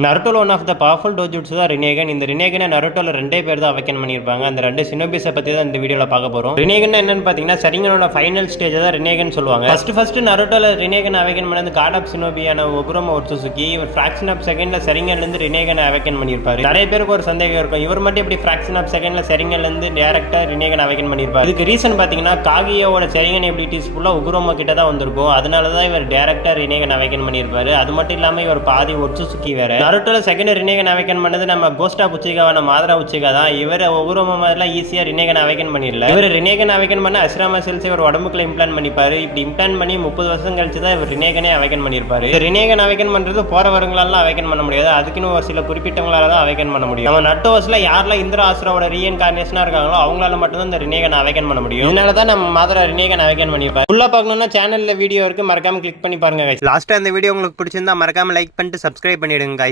நருட்டோல one of the powerful டோஜுட்ஸு தான் ரினேகன். இந்த ரினேகனை நருட்டோல 2 பேர் தான் அவேக்கன் பண்ணியிருப்பாங்க. அந்த 2 ஷினோபிஸை பற்றி தான் இந்த வீடியோவில் பார்க்க போகிறோம். ரினேகன் என்னன்னு பார்த்தீங்கன்னா சரிங்கனோட ஃபைனல் ஸ்டேஜ் தான் ரினேகன் சொல்லுவாங்க. ஃபர்ஸ்ட் நருட்டோல ரினேகன் அவேக்கன் பண்ணது காட் ஆஃப் ஷினோபியான ஒகுரோமா ஒட்சுசுகி. இவர் ஃபிராக்ஷன் ஆஃப் செகண்ட்ல சரிங்கன்லேருந்து ரினேகனை அவேக்கன் பண்ணியிருப்பாரு. நிறைய பேருக்கு ஒரு சந்தேகம் இருக்கும், இவர் மட்டும் இப்படி ஃபிராக்ஷன் ஆஃப் செகண்ட்ல சரிங்கன்லேருந்து டேரக்டாக ரினேகன் அவேக்கன் பண்ணியிருப்பாரு. இதுக்கு ரீசன் பார்த்தீங்கன்னா காகியோட சரிங்கன் எபிலிட்டிஸ் ஃபுல்லாக ஒகுரோமா கிட்ட தான் வந்திருக்கும். அதனால தான் இவர் டேரக்டாக ரினேகன் அவேக்கன் பண்ணியிருப்பாரு. அது மட்டும் இல்லாமல் இவர் பாதி ஒட்சுசுகி வேற. நருட்டோல செகண்ட் ரினேகன் அவேக்கன் பண்ணது நம்ம கோஸ்டா உச்சிகாவான மாதரா உச்சிகா தான். இவர் ஒகுரோமா மாதிரிலாம் ஈஸியாக ரினேகன் அவேக்கன் பண்ணிடல. இவர் ரினேகன் அவேக்கன் பண்ண அஸ்ராமா செல்ஸ் இவர் உடம்புக்குள்ள இம்ப்ளான் பண்ணிப்பாரு. இப்படி இம்ப்ளான் பண்ணி 30 வருஷம் கழிச்சு தான் இவர் ரினேகனே அவேக்கன் பண்ணியிருப்பாரு. ரினேகன் அவேக்கன் பண்றது போறவர்களாலாம் அவேக்கன் பண்ண முடியாது, அதுக்குன்னு ஒரு சில குறிப்பிட்டவங்களால தான் அவேக்கன் பண்ண முடியும். நம்ம நட்டோஸ்ல யாரெல்லாம் இந்திர ஆசுரோட ரீஎன்கார்னேஷனா இருக்காங்களோ அவங்களால மட்டும் தான் இந்த ரினேகன் அவேக்கன் பண்ண முடியும். இதனால தான் நம்ம மாதரா ரினேகன் அவேக்கன் பண்ணியிருப்பாரு. ஃபுல்லா பார்க்கணும்னா சேனல்ல வீடியோ இருக்கு, மறக்காம கிளிக் பண்ணி பாருங்க. லாஸ்டா இந்த வீடியோ உங்களுக்கு பிடிச்சிருந்தா மறக்காம லைக் பண்ணிட்டு சப்ஸ்கிரைப் பண்ணிடுங்க.